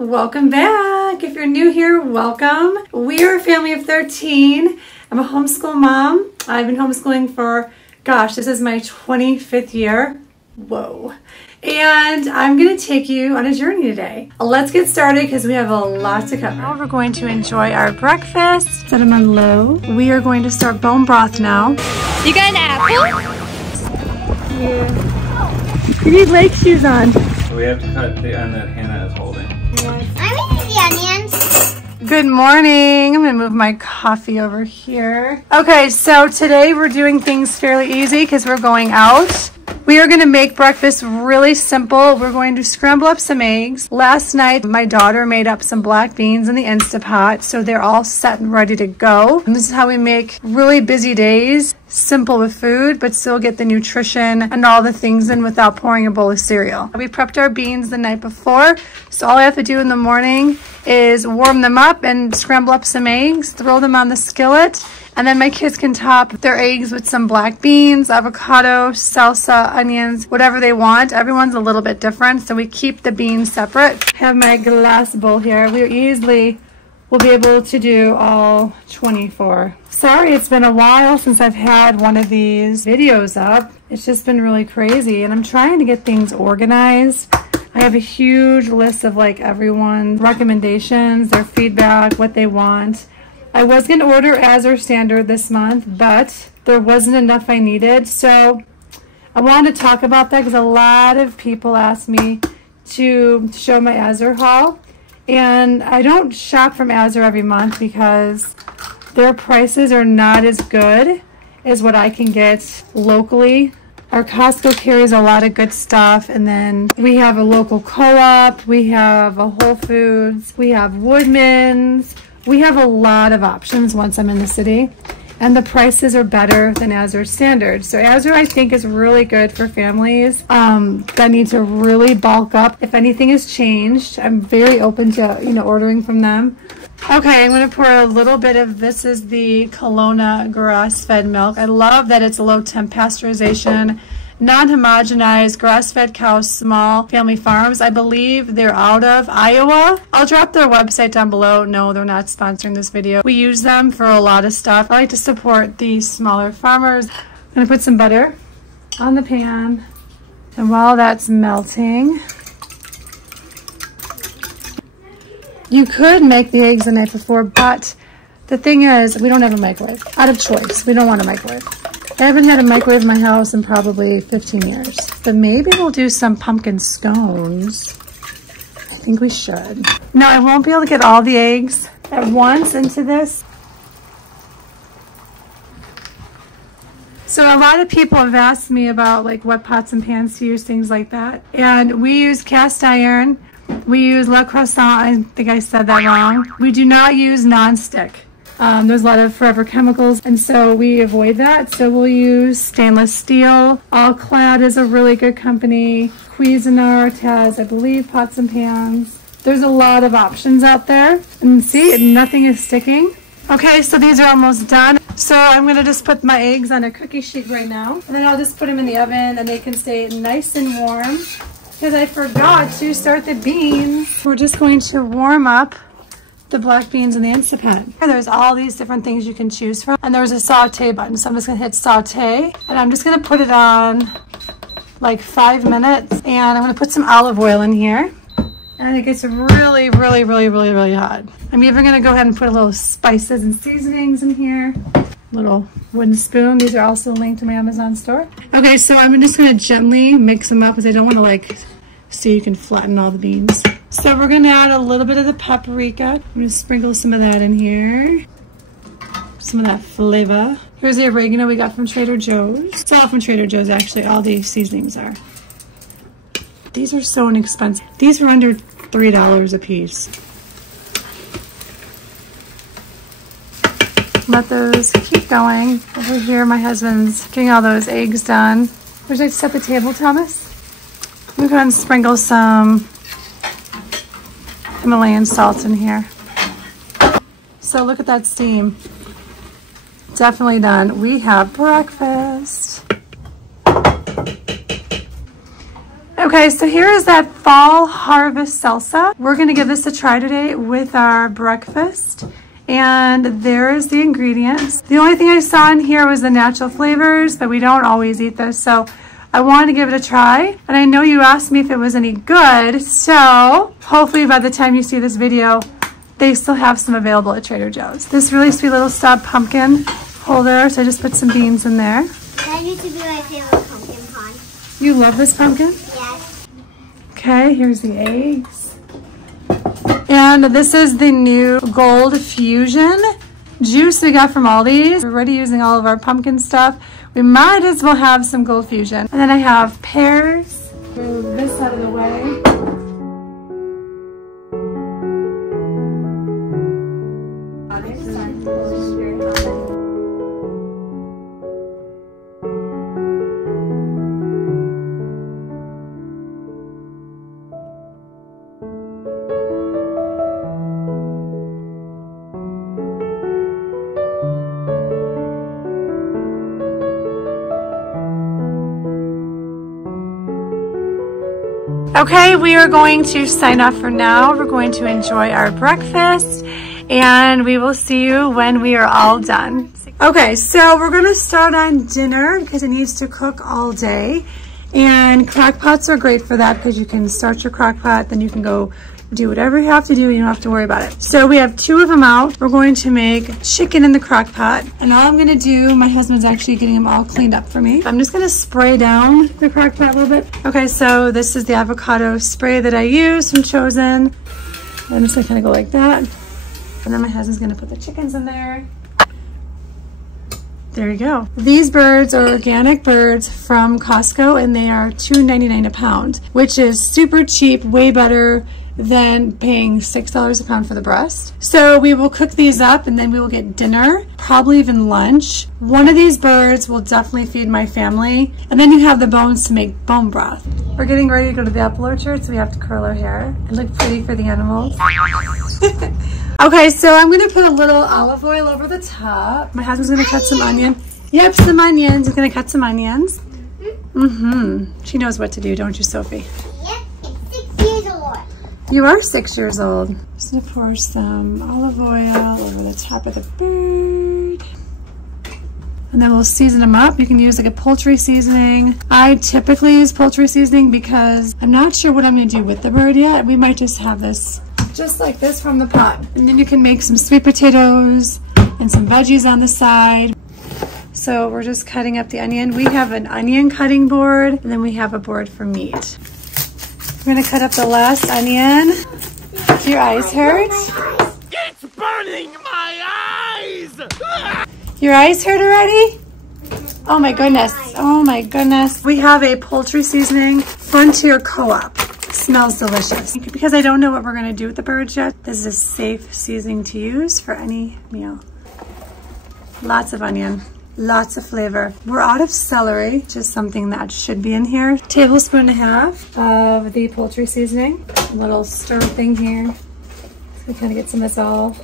Welcome back. If you're new here, welcome. We are a family of 13. I'm a homeschool mom. I've been homeschooling for, gosh, this is my 25th year. Whoa. And I'm going to take you on a journey today. Let's get started because we have a lot to cover. Now we're going to enjoy our breakfast. Set them on low. We are going to start bone broth now. You got an apple? Yeah. You need leg shoes on. We have to cut the end that Hannah is holding. I'm eating the onions. Good morning. I'm gonna move my coffee over here. Okay, so today we're doing things fairly easy because we're going out. We are gonna make breakfast really simple. We're going to scramble up some eggs. Last night, my daughter made up some black beans in the Instapot, so they're all set and ready to go. And this is how we make really busy days, simple with food, but still get the nutrition and all the things in without pouring a bowl of cereal. We prepped our beans the night before, so all I have to do in the morning is warm them up and scramble up some eggs, throw them on the skillet, and then my kids can top their eggs with some black beans, avocado, salsa, onions, whatever they want. Everyone's a little bit different, so we keep the beans separate. I have my glass bowl here. We easily will be able to do all 24. Sorry, it's been a while since I've had one of these videos up. It's just been really crazy, and I'm trying to get things organized. I have a huge list of like everyone's recommendations, their feedback, what they want. I was going to order as or standard this month, but there wasn't enough I needed. So I wanted to talk about that because a lot of people asked me to show my Azure haul. And I don't shop from Azure every month because their prices are not as good as what I can get locally. Our Costco carries a lot of good stuff, and then we have a local co-op, we have a Whole Foods, we have Woodman's. We have a lot of options once I'm in the city, and the prices are better than Azure standard. So Azure, I think, is really good for families that need to really bulk up. If anything has changed, I'm very open to ordering from them. Okay, I'm going to pour a little bit of, this is the Kelowna grass-fed milk. I love that it's low temp pasteurization, non-homogenized, grass-fed cows, small family farms. I believe they're out of Iowa. I'll drop their website down below. No, they're not sponsoring this video. We use them for a lot of stuff. I like to support these smaller farmers. I'm going to put some butter on the pan, and while that's melting, you could make the eggs the night before, but the thing is, we don't have a microwave. Out of choice, we don't want a microwave. I haven't had a microwave in my house in probably 15 years. But maybe we'll do some pumpkin scones. I think we should. Now, I won't be able to get all the eggs at once into this. So a lot of people have asked me about like what pots and pans to use, things like that. And we use cast iron. We use Le Croissant. I think I said that wrong. We do not use nonstick. There's a lot of forever chemicals, and so we avoid that. So we'll use stainless steel. All Clad is a really good company. Cuisinart has, I believe, pots and pans. There's a lot of options out there. And see, nothing is sticking. Okay, so these are almost done. So I'm going to just put my eggs on a cookie sheet right now. And then I'll just put them in the oven, and they can stay nice and warm. Because I forgot to start the beans. We're just going to warm up the black beans in the Instapot. There's all these different things you can choose from, and there's a saute button, so I'm just gonna hit saute, and I'm just gonna put it on like 5 minutes, and I'm gonna put some olive oil in here, and it gets really, really, really, really, really hot. I'm even gonna go ahead and put a little spices and seasonings in here. Little wooden spoon. These are also linked to my Amazon store. Okay, so I'm just gonna gently mix them up because I don't want to like, so you can flatten all the beans. So we're gonna add a little bit of the paprika. I'm gonna sprinkle some of that in here. Some of that flavor. Here's the oregano we got from Trader Joe's. It's all from Trader Joe's, actually. All these seasonings are. These are so inexpensive. These were under $3 a piece. Let those keep going. Over here, my husband's getting all those eggs done. Would you like to set the table, Thomas? I'm going to sprinkle some Himalayan salt in here. So look at that steam. Definitely done. We have breakfast. Okay, so here is that fall harvest salsa. We're gonna give this a try today with our breakfast. And there is the ingredients. The only thing I saw in here was the natural flavors, but we don't always eat this, so I wanted to give it a try. And I know you asked me if it was any good, so hopefully by the time you see this video, they still have some available at Trader Joe's. This really sweet little stuffed pumpkin holder, so I just put some beans in there. That used to be my favorite pumpkin pie. You love this pumpkin? Yes. Okay, here's the eggs. And this is the new Gold Fusion juice we got from Aldi's. We're already using all of our pumpkin stuff. We might as well have some Gold Fusion. And then I have pears. Move this out of the way. Okay, we are going to sign off for now. We're going to enjoy our breakfast and we will see you when we are all done. Okay, so we're gonna start on dinner because it needs to cook all day. And crock pots are great for that because you can start your crock pot, then you can go do whatever you have to do. You don't have to worry about it. So we have 2 of them out. We're going to make chicken in the crock pot. And all I'm gonna do, my husband's actually getting them all cleaned up for me. I'm just gonna spray down the crock pot a little bit. Okay, so this is the avocado spray that I use from Chosen. I'm just gonna kind of go like that. And then my husband's gonna put the chickens in there. There you go. These birds are organic birds from Costco and they are $2.99 a pound, which is super cheap, way better than paying $6 a pound for the breast. So we will cook these up and then we will get dinner, probably even lunch. One of these birds will definitely feed my family. And then you have the bones to make bone broth. We're getting ready to go to the apple orchard, so we have to curl our hair and look pretty for the animals. Okay, so I'm gonna put a little olive oil over the top. My husband's gonna cut some onion. Yep, some onions. He's gonna cut some onions. She knows what to do, don't you, Sophie? Yep, it's 6 years old. You are 6 years old. Just gonna pour some olive oil over the top of the bird. And then we'll season them up. You can use like a poultry seasoning. I typically use poultry seasoning because I'm not sure what I'm gonna do with the bird yet. We might just have this just like this from the pot. And then you can make some sweet potatoes and some veggies on the side. So we're just cutting up the onion. We have an onion cutting board and then we have a board for meat. We're gonna cut up the last onion. Do your eyes hurt? It's burning my eyes! Your eyes hurt already? Oh my goodness, oh my goodness. We have a poultry seasoning, Frontier Co-op. Smells delicious. Because I don't know what we're gonna do with the birds yet, this is a safe seasoning to use for any meal. Lots of onion, lots of flavor. We're out of celery, just something that should be in here. 1.5 tablespoons of the poultry seasoning. A little stir thing here. So we kind of get some of this all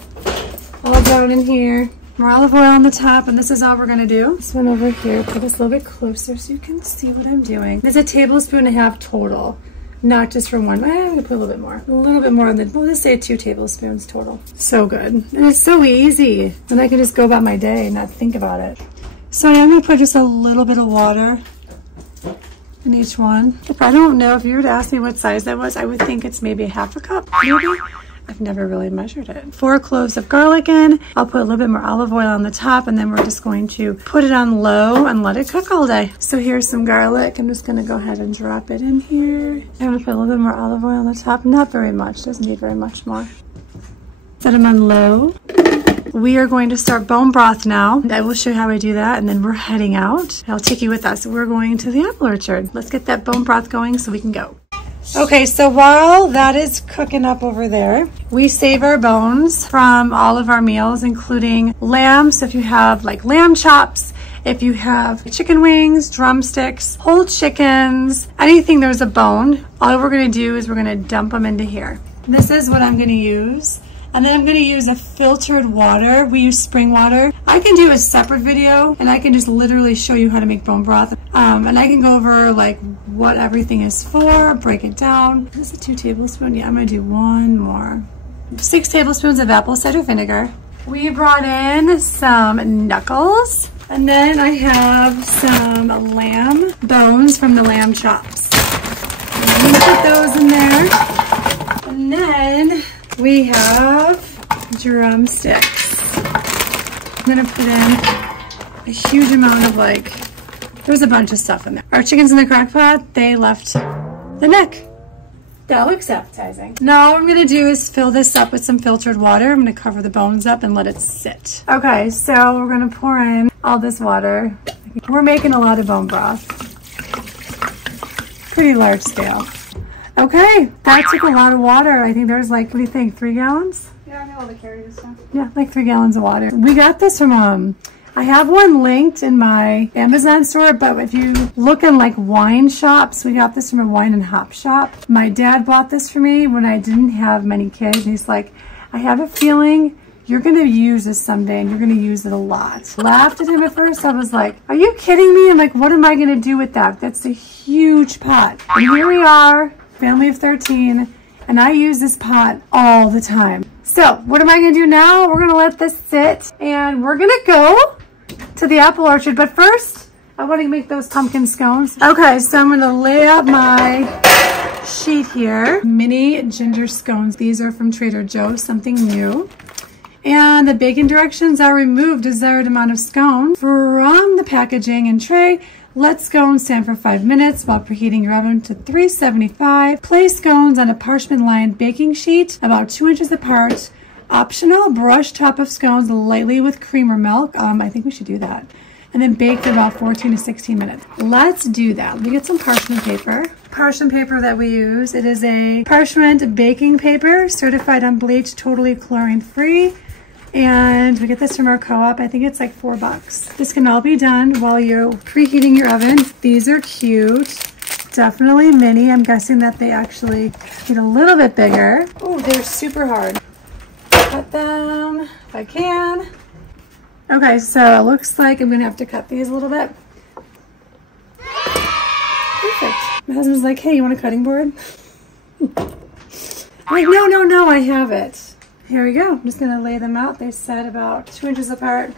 down in here. More olive oil on the top, and this is all we're gonna do. This one over here, put this a little bit closer so you can see what I'm doing. There's 1.5 tablespoons total. Not just from one. I'm gonna put a little bit more. A little bit more on the, we'll just say 2 tablespoons total. So good. And it's so easy. And I can just go about my day and not think about it. So I'm gonna put just a little bit of water in each one. If I don't know, if you were to ask me what size that was, I would think it's maybe 1/2 cup, maybe. I've never really measured it. 4 cloves of garlic in. I'll put a little bit more olive oil on the top and then we're just going to put it on low and let it cook all day. So here's some garlic. I'm just gonna go ahead and drop it in here. I'm gonna put a little bit more olive oil on the top. Not very much, doesn't need very much more. Set them on low. We are going to start bone broth now. I will show you how I do that and then we're heading out. I'll take you with us. We're going to the apple orchard. Let's get that bone broth going so we can go. Okay, so while that is cooking up over there, we save our bones from all of our meals, including lamb. So if you have like lamb chops, if you have chicken wings, drumsticks, whole chickens, anything there's a bone, all we're gonna do is we're gonna dump them into here. This is what I'm gonna use. And then I'm gonna use a filtered water. We use spring water. I can do a separate video and I can just literally show you how to make bone broth. And I can go over like what everything is for, break it down. This is 2 tablespoons. Yeah, I'm gonna do 1 more. 6 tablespoons of apple cider vinegar. We brought in some knuckles. And then I have some lamb bones from the lamb chops. I'm gonna put those in there. And then we have drumsticks. I'm gonna put in a huge amount of there's a bunch of stuff in there. Our chickens in the crock pot, they left the neck. That looks appetizing. Now what I'm gonna do is fill this up with some filtered water. I'm gonna cover the bones up and let it sit. Okay, so we're gonna pour in all this water. We're making a lot of bone broth. Pretty large scale. Okay, that took a lot of water. I think there's what do you think, 3 gallons? Yeah, I'm able to carry this stuff. Yeah, 3 gallons of water. We got this from, I have one linked in my Amazon store, but if you look in wine shops, we got this from a wine and hop shop. My dad bought this for me when I didn't have many kids. And he's like, I have a feeling you're gonna use this someday and you're gonna use it a lot. Laughed at him at first. I was like, are you kidding me? I'm like, what am I gonna do with that? That's a huge pot. And here we are, family of 13, and I use this pot all the time. So what am I gonna do now? We're gonna let this sit and we're gonna go to the apple orchard, but first I want to make those pumpkin scones. Okay, so I'm going to lay out my sheet here. Mini ginger scones. These are from Trader Joe's, something new. And the baking directions are: remove desired amount of scones from the packaging and tray. Let scones stand for 5 minutes while preheating your oven to 375. Place scones on a parchment-lined baking sheet about 2 inches apart. Optional, brush top of scones lightly with cream or milk. I think we should do that. And then bake for about 14 to 16 minutes. Let's do that. We get some parchment paper. Parchment paper that we use. It is a parchment baking paper, certified unbleached, totally chlorine-free. And we get this from our co-op. I think it's $4. This can all be done while you're preheating your oven. These are cute. Definitely mini. I'm guessing that they actually get a little bit bigger. Oh, they're super hard. Cut them if I can. Okay, so it looks like I'm gonna have to cut these a little bit. Perfect. My husband's like, hey, you want a cutting board? I'm like, no, I have it. Here we go. I'm just gonna lay them out. They set about 2 inches apart.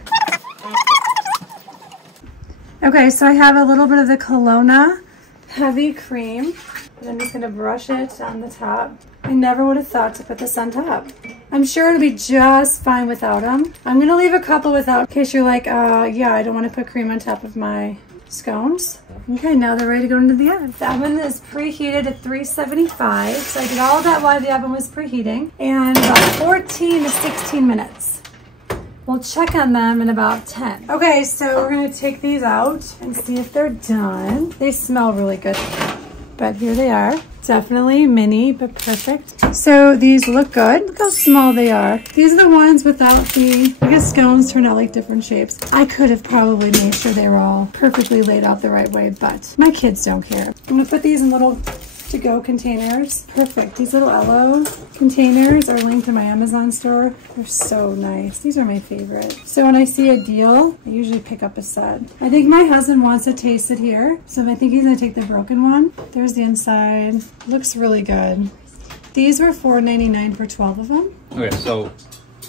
Okay, so I have a little bit of the Kelowna heavy cream. And I'm just gonna brush it on the top. I never would have thought to put this on top. I'm sure it'll be just fine without them. I'm gonna leave a couple without, in case you're like, yeah, I don't want to put cream on top of my scones. Okay, now they're ready to go into the oven. The oven is preheated at 375. So I did all of that while the oven was preheating. And about 14 to 16 minutes. We'll check on them in about 10. Okay, so we're gonna take these out and see if they're done. They smell really good, but here they are. Definitely mini, but perfect. So these look good. Look how small they are. These are the ones without the, I guess scones turn out like different shapes. I could have probably made sure they were all perfectly laid out the right way, but my kids don't care. I'm gonna put these in little to-go containers. Perfect. These little Elo containers are linked in my Amazon store. They're so nice. These are my favorite. So when I see a deal, I usually pick up a set. I think my husband wants to taste it here, so I think he's gonna take the broken one. There's the inside. Looks really good. These were $4.99 for 12 of them. Okay, so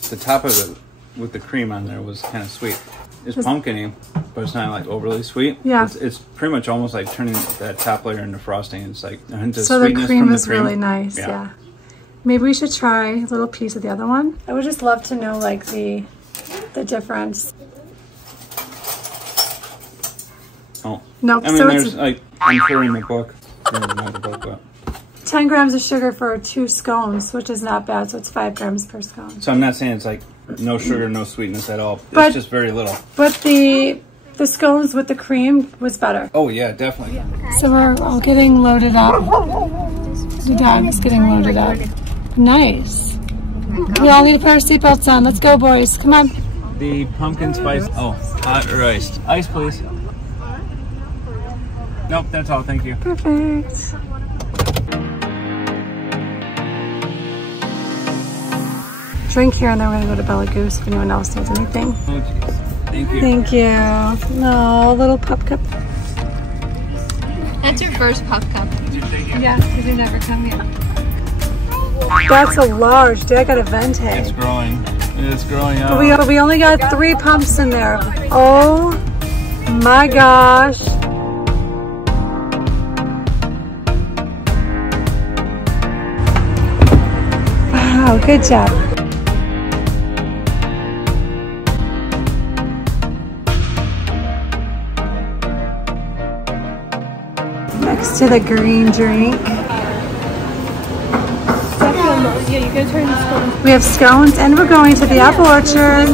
the top of it with the cream on there was kind of sweet. It's pumpkin-y, but it's not overly sweet. Yeah. It's pretty much almost like turning that top layer into frosting. It's like a hint of so the sweetness cream from is really nice, yeah. Maybe we should try a little piece of the other one. I would just love to know the difference. Oh. Nope. I mean, so there's I'm clearing the book. Not the book, but 10 grams of sugar for 2 scones, which is not bad. So it's 5 grams per scone. So I'm not saying it's no sugar, no sweetness at all. But, it's just very little. But the scones with the cream was better. Oh yeah, definitely. Yeah. So we're all getting loaded up. The dog is getting loaded up. Nice. We all need to put our seatbelts on. Let's go, boys. Come on. The pumpkin spice. Oh, hot or iced? Ice, please. Nope, that's all. Thank you. Perfect. Drink here, and then we're gonna go to Bella Goose if anyone else needs anything. Oh, geez. Thank you. Thank you. No, little pup cup. That's your first pup cup. Yeah, because you never come here. That's a large. Dude, I got a venti. It's growing. It's growing out. But we only got 3 pumps in there. Oh my gosh. Wow, good job. Next to the green drink. Yeah, you gotta turn the scones. We have scones and we're going to the apple orchard.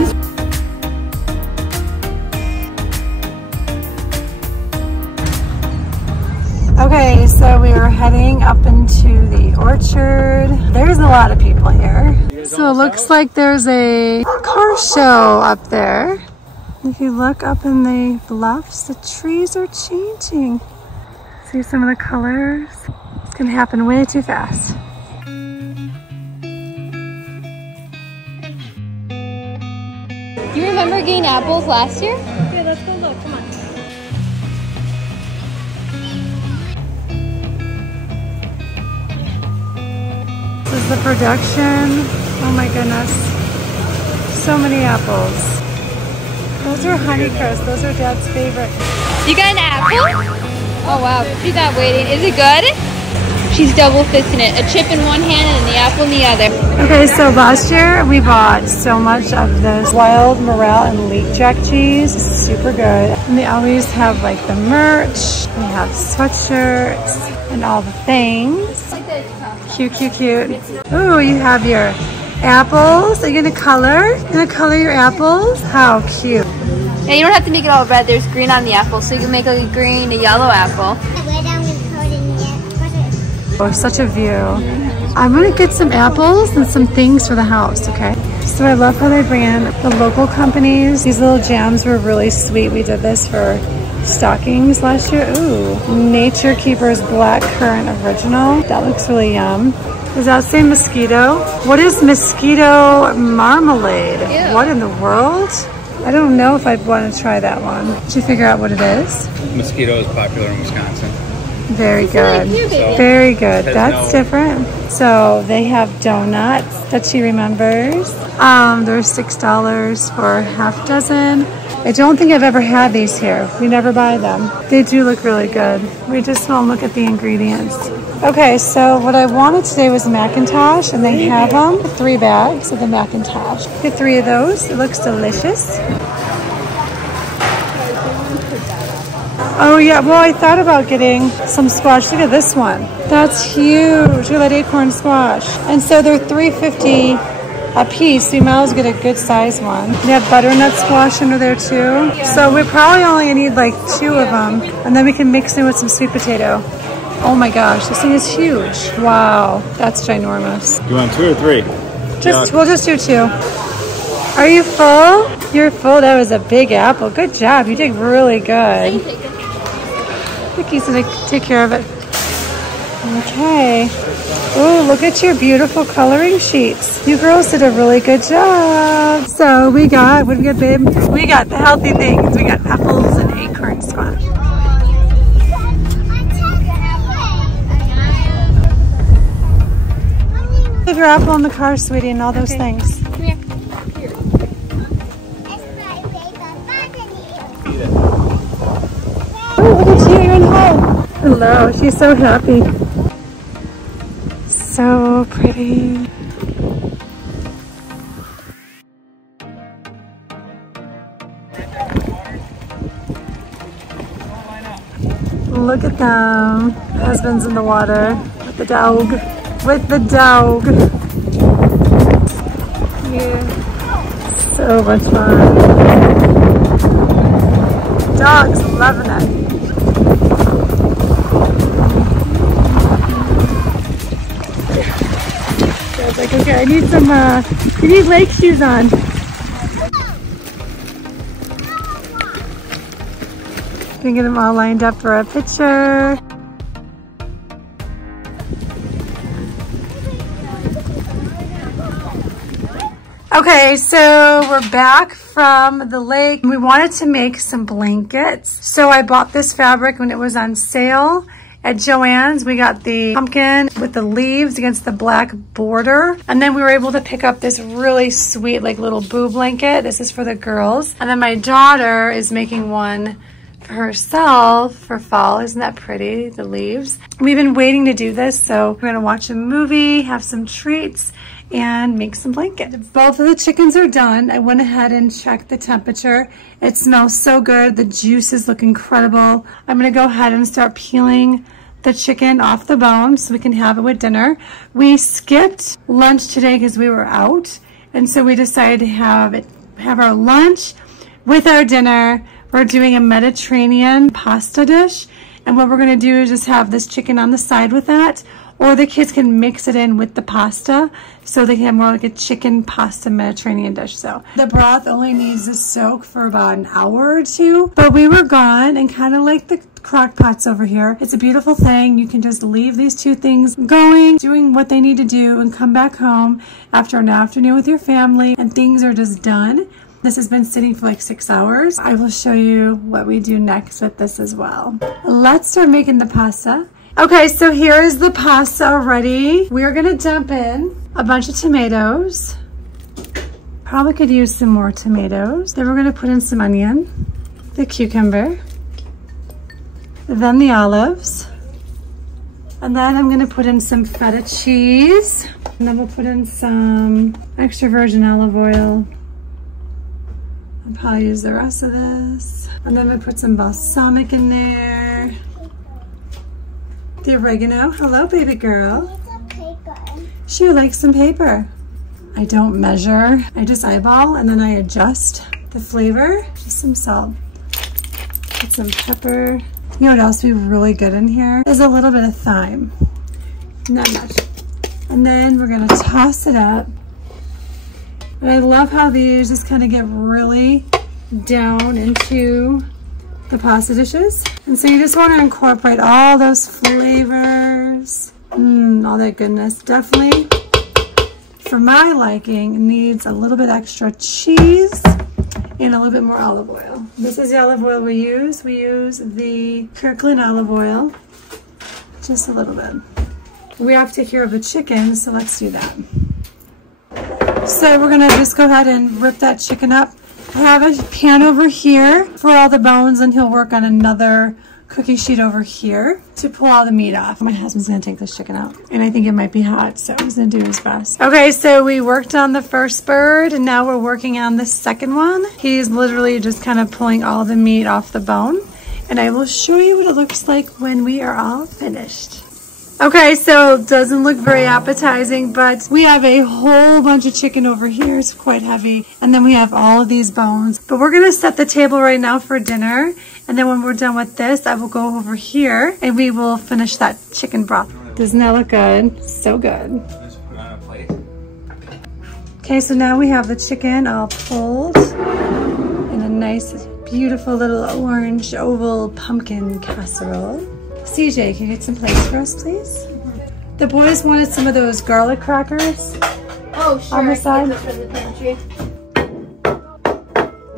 Okay, so we are heading up into the orchard. There's a lot of people here. So it looks like there's a car show up there. If you look up in the bluffs, the trees are changing. See some of the colors? It's gonna happen way too fast. You remember getting apples last year? Yeah, let's go look, come on. This is the production. Oh my goodness. So many apples. Those are Honeycrisp. Those are Dad's favorite. You got an apple? Oh wow, she's not waiting. Is it good? She's double fisting it. A chip in one hand and the apple in the other. Okay, so last year we bought so much of this wild morel and leek jack cheese. Super good. And they always have like the merch. They have sweatshirts and all the things. Cute, cute, cute. Ooh, you have your apples. Are you gonna color? Gonna color your apples? How cute. Yeah, you don't have to make it all red. There's green on the apple, so you can make like a green, a yellow apple. Oh, such a view. I'm gonna get some apples and some things for the house, okay? So I love how they bring in the local companies. These little jams were really sweet. We did this for stockings last year. Ooh, Nature Keeper's Black Currant Original. That looks really yum. Does that say mosquito? What is mosquito marmalade? Ew. What in the world? I don't know if I'd want to try that one. Did you figure out what it is? Mosquito is popular in Wisconsin. Very good. Very good. That's different. So they have donuts that she remembers. They're $6 for half dozen. I don't think I've ever had these here. We never buy them. They do look really good. We just won't look at the ingredients. Okay, so what I wanted today was Macintosh, and they have them. 3 bags of the Macintosh. Get 3 of those. It looks delicious. Oh yeah, well I thought about getting some squash. Look at this one. That's huge. Look at that acorn squash. And so they're $3.50 a piece, so you might as well get a good size one. They have butternut squash under there too. So we probably only need like 2 of them, and then we can mix it with some sweet potato. Oh my gosh, this thing is huge. Wow, that's ginormous. You want 2 or 3? We'll just do 2. Are you full? You're full. That was a big apple. Good job. You did really good. Vicky's gonna take care of it. Okay. Oh, look at your beautiful coloring sheets. You girls did a really good job. So we got, what did we get, babe? We got the healthy things. We got apples and acorn squash. Leave your apple in the car, sweetie, and all those things. Come here. Oh, look at you, you're in home. Hello, she's so happy. So pretty. Look at them. Husband's in the water with the dog. With the dog. Yeah. So much fun. Dog's loving it. Dad's like, okay, I need some, you need lake shoes on. Gonna get them all lined up for a picture. Okay, so we're back from the lake. We wanted to make some blankets. So I bought this fabric when it was on sale, At Joann's, we got the pumpkin with the leaves against the black border. And then we were able to pick up this really sweet like little boo blanket. This is for the girls. And then my daughter is making one for herself for fall. Isn't that pretty, the leaves? We've been waiting to do this, so we're gonna watch a movie, have some treats, and make some blankets. Both of the chickens are done. I went ahead and checked the temperature. It smells so good. The juices look incredible. I'm gonna go ahead and start peeling the chicken off the bone so we can have it with dinner. We skipped lunch today because we were out, and so we decided to have our lunch with our dinner. We're doing a Mediterranean pasta dish, and what we're gonna do is just have this chicken on the side with that, or the kids can mix it in with the pasta so they can have more like a chicken pasta Mediterranean dish. So the broth only needs to soak for about an hour or two, but we were gone and kind of like the crock pots over here. It's a beautiful thing. You can just leave these two things going, doing what they need to do, and come back home after an afternoon with your family and things are just done. This has been sitting for like 6 hours. I will show you what we do next with this as well. Let's start making the pasta. Okay, so here is the pasta already. We're gonna dump in a bunch of tomatoes. Probably could use some more tomatoes. Then we're gonna put in some onion, the cucumber, then the olives, and then I'm gonna put in some feta cheese, and then we'll put in some extra virgin olive oil. I'll probably use the rest of this. And then we'll put some balsamic in there. The oregano. Hello, baby girl. She would like some paper. I don't measure. I just eyeball and then I adjust the flavor. Just some salt. Put some pepper. You know what else would be really good in here? Is a little bit of thyme. Not much. And then we're gonna toss it up. And I love how these just kind of get really down into the pasta dishes. And so you just want to incorporate all those flavors, all that goodness. Definitely, for my liking, it needs a little bit extra cheese and a little bit more olive oil. This is the olive oil we use. We use the Kirkland olive oil, just a little bit. We have to take care of the chicken, so let's do that. So we're gonna just go ahead and rip that chicken up. I have a pan over here for all the bones, and he'll work on another cookie sheet over here to pull all the meat off. My husband's gonna take this chicken out, and I think it might be hot, so he's gonna do his best. Okay, so we worked on the first bird, and now we're working on the second one. He's literally just kind of pulling all the meat off the bone, and I will show you what it looks like when we are all finished. Okay, so it doesn't look very appetizing, but we have a whole bunch of chicken over here. It's quite heavy. And then we have all of these bones. But we're gonna set the table right now for dinner. And then when we're done with this, I will go over here and we will finish that chicken broth. Doesn't that look good? So good. Just put it on a plate. Okay, so now we have the chicken all pulled in a nice, beautiful little orange oval pumpkin casserole. CJ, can you get some plates for us, please? The boys wanted some of those garlic crackers. Oh, sure. On the side. From the pantry.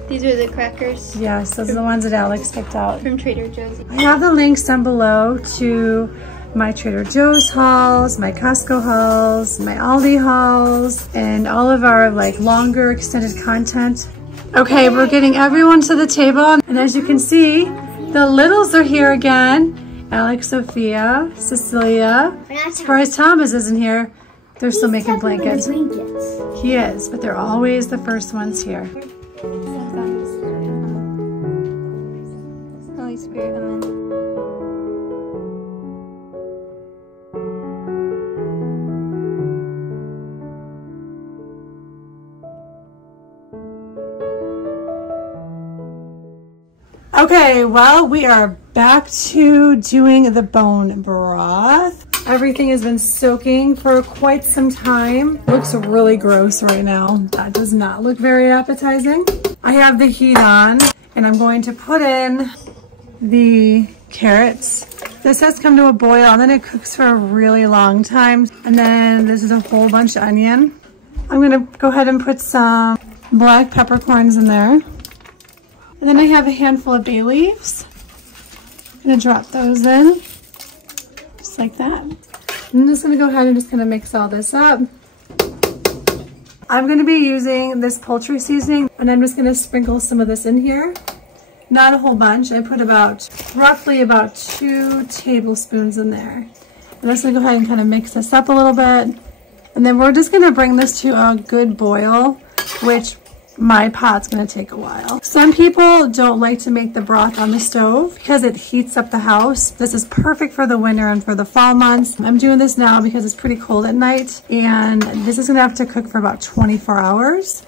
These are the crackers. Yes, those are the ones that Alex picked out. From Trader Joe's. I have the links down below to my Trader Joe's hauls, my Costco hauls, my Aldi hauls, and all of our like longer extended content. Okay, we're getting everyone to the table, and as you can see, the littles are here again. Alex, Sophia, Cecilia. As far as Thomas isn't here, they're still making blankets. He is, but they're always the first ones here. Holy Spirit, amen. Okay, well, we are back to doing the bone broth. Everything has been soaking for quite some time. Looks really gross right now. That does not look very appetizing. I have the heat on, and I'm going to put in the carrots. This has come to a boil, and then it cooks for a really long time. And then this is a whole bunch of onion. I'm gonna go ahead and put some black peppercorns in there. And then I have a handful of bay leaves. I'm gonna drop those in. just like that. I'm just gonna go ahead and just gonna mix all this up. I'm gonna be using this poultry seasoning, and I'm just gonna sprinkle some of this in here. Not a whole bunch. I put roughly about 2 tablespoons in there. I'm just gonna go ahead and kind of mix this up a little bit. And then we're just gonna bring this to a good boil, which my pot's gonna take a while. Some people don't like to make the broth on the stove because it heats up the house. This is perfect for the winter and for the fall months. I'm doing this now because it's pretty cold at night, and this is gonna have to cook for about 24 hours.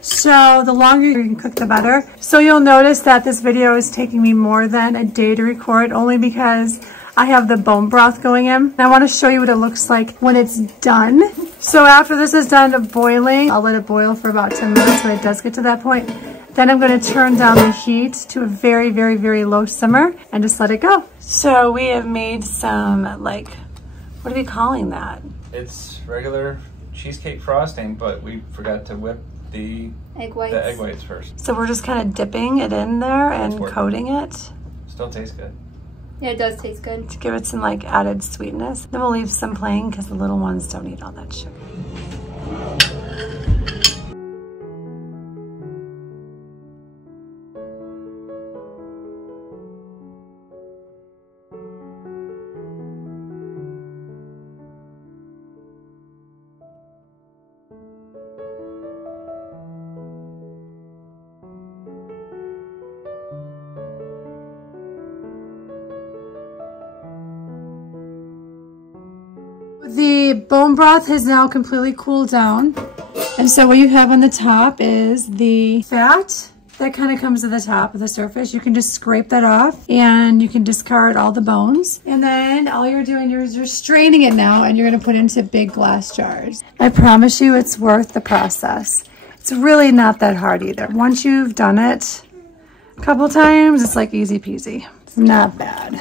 So the longer you can cook, the better. So you'll notice that this video is taking me more than a day to record, only because I have the bone broth going in. I want to show you what it looks like when it's done. So after this is done boiling, I'll let it boil for about 10 minutes when it does get to that point. Then I'm going to turn down the heat to a very, very, very low simmer and just let it go. So we have made some, like, what are we calling that? It's regular cheesecake frosting, but we forgot to whip the egg whites first. So we're just kind of dipping it in there and coating it. Still tastes good. Yeah, it does taste good. To give it some like added sweetness. Then we'll leave some plain because the little ones don't eat all that sugar. The bone broth has now completely cooled down. And so what you have on the top is the fat that kind of comes to the top of the surface. You can just scrape that off and you can discard all the bones. And then all you're doing is you're straining it now, and you're gonna put it into big glass jars. I promise you it's worth the process. It's really not that hard either. Once you've done it a couple times, it's like easy peasy. It's not bad.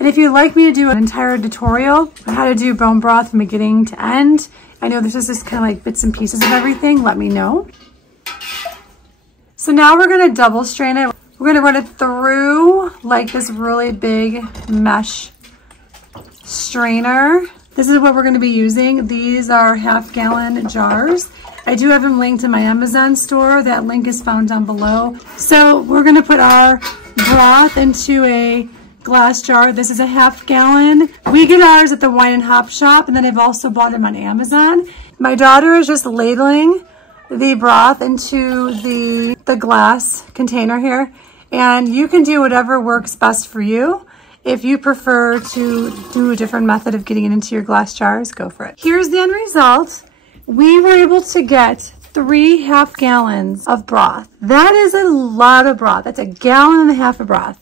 And if you'd like me to do an entire tutorial on how to do bone broth from beginning to end, I know this is just kind of like bits and pieces of everything, let me know. So now we're gonna double strain it. We're gonna run it through like this really big mesh strainer. This is what we're gonna be using. These are 1/2 gallon jars. I do have them linked in my Amazon store. That link is found down below. So we're gonna put our broth into a glass jar. This is a 1/2 gallon. We get ours at the Wine and Hop shop, and then I've also bought them on Amazon. My daughter is just ladling the broth into the glass container here, and you can do whatever works best for you. If you prefer to do a different method of getting it into your glass jars, go for it. Here's the end result. We were able to get 3 1/2 gallons of broth. That is a lot of broth. That's 1.5 gallons of broth.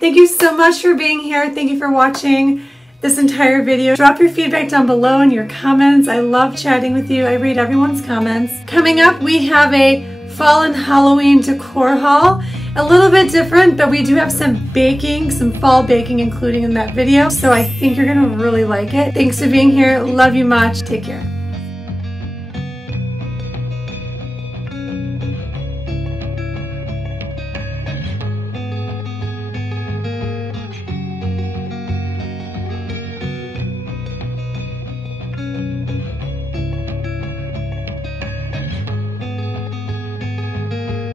Thank you so much for being here. Thank you for watching this entire video. Drop your feedback down below in your comments. I love chatting with you. I read everyone's comments. Coming up, we have a fall and Halloween decor haul. A little bit different, but we do have some baking, some fall baking including in that video. So I think you're gonna really like it. Thanks for being here. Love you much. Take care.